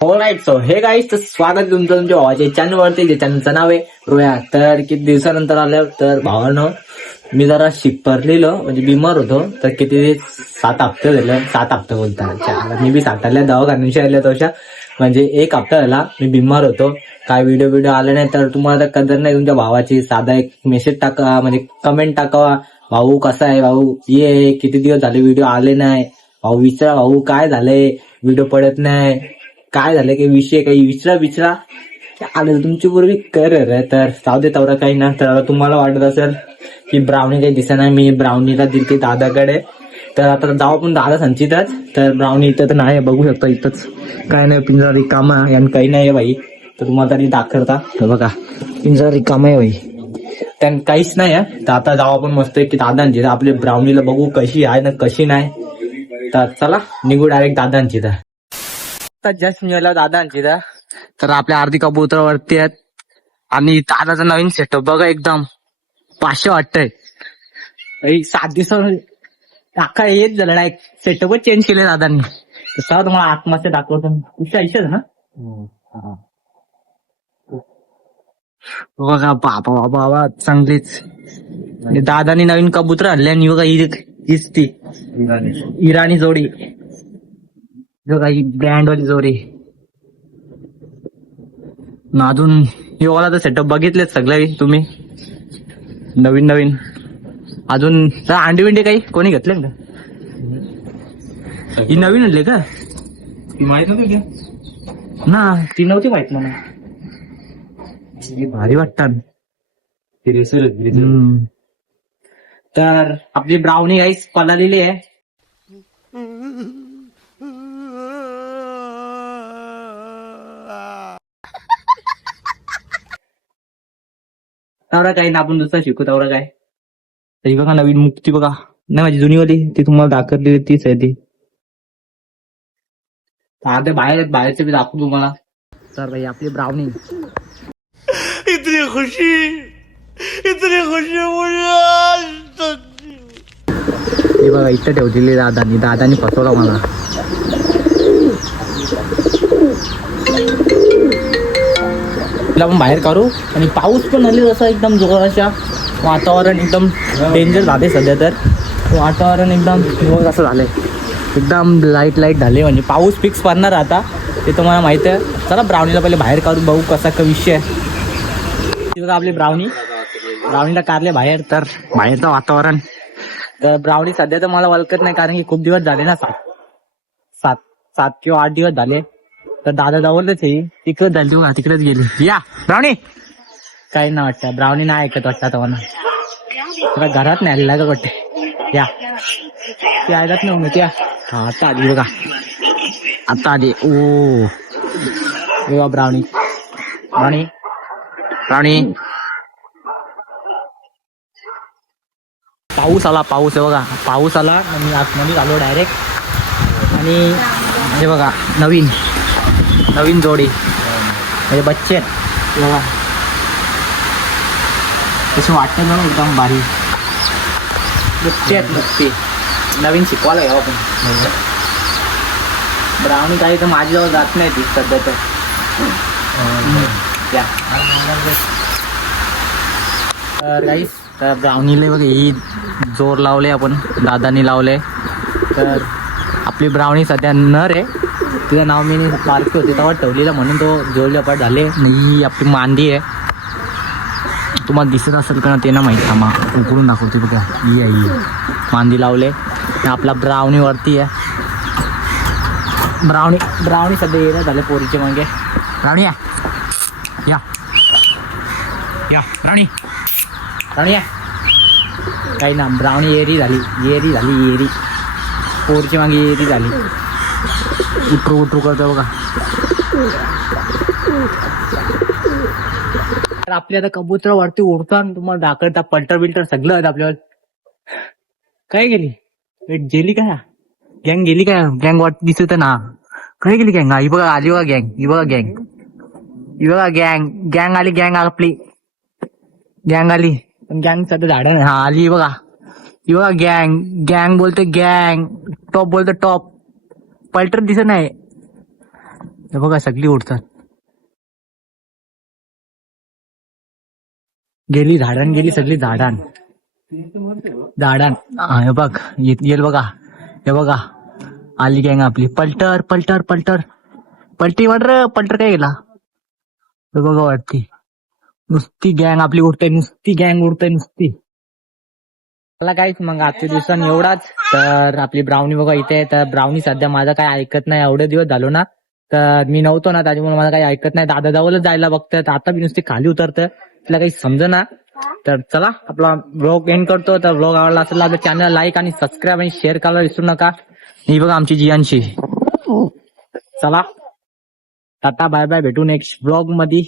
All right so हे guys तर स्वागत तुमचं तुमच्या भावाच्या चॅनलवरती जे चॅनलचं नाव आहे रोया. तर किती दिवसानंतर आलं तर भावानं मी जरा शिपरलेलो म्हणजे बिमार होतो. तर किती 7 हप्ते झाले, 7 हप्ते बोलतात मी बी साठाल्या दवाखान्याशी आल्या तशा म्हणजे 1 हप्ता झाला मी बिमार होतो. काय व्हिडिओ आले नाही तर तुम्हाला तर कदर नाही तुमच्या भावाची. साधा एक मेसेज टाका म्हणजे कमेंट टाकावा, भाऊ कसा आहे, भाऊ ये किती दिवस झाले व्हिडिओ आले नाही, भाऊ विचारा भाऊ काय झालंय, व्हिडिओ पडत नाही, काय झालं काही विषय काही विचारा आलं तुमची पूर्वी कर रे. तर जाऊ दे तेवढं काही ना. तर आता तुम्हाला वाटत असेल की ब्राउनी काही दिसत नाही, मी ब्राउनीला दिलते दादाकडे. तर आता जाऊ आपण दादा संचितच. तर ब्राउनी इथं तर नाही बघू शकता, इथंच काय नाही पिंजरा रिकामा आणि काही नाही भाई. तर तुम्हाला तरी दाखवता बघा पिंजरा रिकामा आहे भाई, त्यान काहीच नाही आहे. तर आता जाऊ आपण मस्त की दादांची आपले ब्राउनीला बघू कशी आहे ना कशी नाही. तर चला निघू डायरेक्ट दादांची. तर जस्ट मिळाला दादांची तर आपल्या अर्धी कबूतर वरती आहेत आणि दादाचा नवीन सेटअप बघा एकदम 500 वाटतंय. 7 दिवसावर अख्खा येत झालं नाही, सेटअपच चेंज केले दादांनी. तसं तुम्हाला आत्माचे दाखवतो. तुझ्या आयुष्यात ना बघा बाबा बाबा चांगलीच दादानी नवीन कबूतर आणले आणि बघा हीच ती इराणी जोडी बघा, ही ब्रँड वाली जोडी. अजून योगाला तर सेटअप बघितलेच सगळे तुम्ही नवीन अजून अंडी विंडी काही कोणी घेतले का? ही नवीन आणले का? ती माहित नव्हती ना, ती नव्हती माहित मला. भारी वाटतात. तर आपली ब्राउनी गाईस पळालेली आहे. तेवढा काही ना आपण दुसरा शिकू तेवढा काय. तरी बघा नवीन मुक्ती बघा, नाही माझी जुनीवाली ती तुम्हाला दाखवली तीच आहे ती. आता बाहेरचे बी दाखवू तुम्हाला. तर भाई आपली ब्राउनी इतनी खुशी हे बघा इथं ठेवलेली दादानी फसवला मला. आपण बाहेर काढू आणि पाऊस पण आले जसं एकदम जोराच्या. वातावरण एकदम डेंजर झाले सध्या. तर वातावरण एकदम कसं झालंय, एकदम लाईट झाले म्हणजे पाऊस फिक्स पडणार आता ते तुम्हाला माहिती आहे. चला ब्राउनीला पहिले बाहेर काढू बघू कसा का विषय आहे. बघा आपली ब्राउनीला काढले बाहेर. तर बाहेरचं वातावरण तर ब्राउनी सध्या तर मला ओळखत नाही कारण की खूप दिवस झाले ना, 7 किंवा 8 दिवस झाले. तर दादा जवळच आहे, तिकडच झाली बघा, तिकडेच गेली. या ब्राउनी काही ना वाटतं, ब्राउनी नाही ऐकत वाटतं तुम्हाला. घरात नाही आलेला का वाटते. या ती आयलाच नाही त्या. हा आता आली बघा, आता आली. ओ ब्राउनी पाऊस आला आहे बघा, पाऊस आला. मी आतमध्ये आलो डायरेक्ट. आणि हे बघा नवीन जोडी म्हणजे बच्चे बघा तसे वाटतं ना एकदम भारी. बच्चे नवीन शिकवायला घ्यावं आपण. ब्राउनी काही तर माझ्याजवळ जात नाही ती सध्या तर. गाईस तर ब्राउनीला बघा ही जोर लावले आपण, दादानी लावले. तर आपली ब्राउनी सध्या नर आहे. तिचं नाव मी पारखी होती तेव्हा ठेवलेलं म्हणून तो जोरपाट झाले. ही आपली मांदी आहे, तुम्हाला दिसत असेल का ते ना माहिती. थांबा उकळून दाखवते बघा, ही आहे ही मांदी लावले. आपला ब्राउनी वरती आहे. ब्राउनी सध्या येणं झाले पोरीचे मागे. ब्राउनी या ब्राउनी या काही ना. ब्राउनी येरी झाली पोरची मागे येरी झाली. उठरू करतो बघा. तर आपली आता कबूतर वरती उडतात तुम्हाला दाखवता. पल्टर बिल्टर सगळं आहेत आपल्यावर. काय गेली गेली काय गँग गेली काय? गँग वाटत दिसत ना. काय गेली गँग? ही बघा आली बघा गँग. ही बघा गँग आली. गँग आपली गँग आली. पण गँग सध्या झाडं नाही. हा आली बघा. ही बघा गँग बोलते गँग, टॉप बोलते टॉप. पल्टर दिसत नाही. हे बघा सगळी उडतात. गेली झाडान गेली सगळी झाडान. हा हे बघ येईल बघा. हे बघा आली गँग आपली. पलटर पलटर पलटर पलटी वाटर पलटर काय गेला. हे बघा वाटती नुसती गँग आपली उडते. नुसती गँग उडते नुसती. मला काहीच मग आजच्या दिवसांनी एवढाच. तर आपली ब्राउनी बघा इथे आहे. तर ब्राउनी सध्या माझा काय ऐकत नाही. एवढे दिवस झालो ना तर मी नव्हतो ना त्याच्यामुळे मला काही ऐकत नाही. दादा जवळच जायला बघतात. आता मी नुसती खाली उतरतं तिला काही समजेना. तर चला आपला ब्लॉग एंड करतो. तर ब्लॉग आवडला असेल तर चॅनल लाईक आणि सबस्क्राईब आणि शेअर करायला विसरू नका. ही बघा आमची जियांशी. चला टाटा बाय बाय. भेटू नेक्स्ट ब्लॉग मध्ये.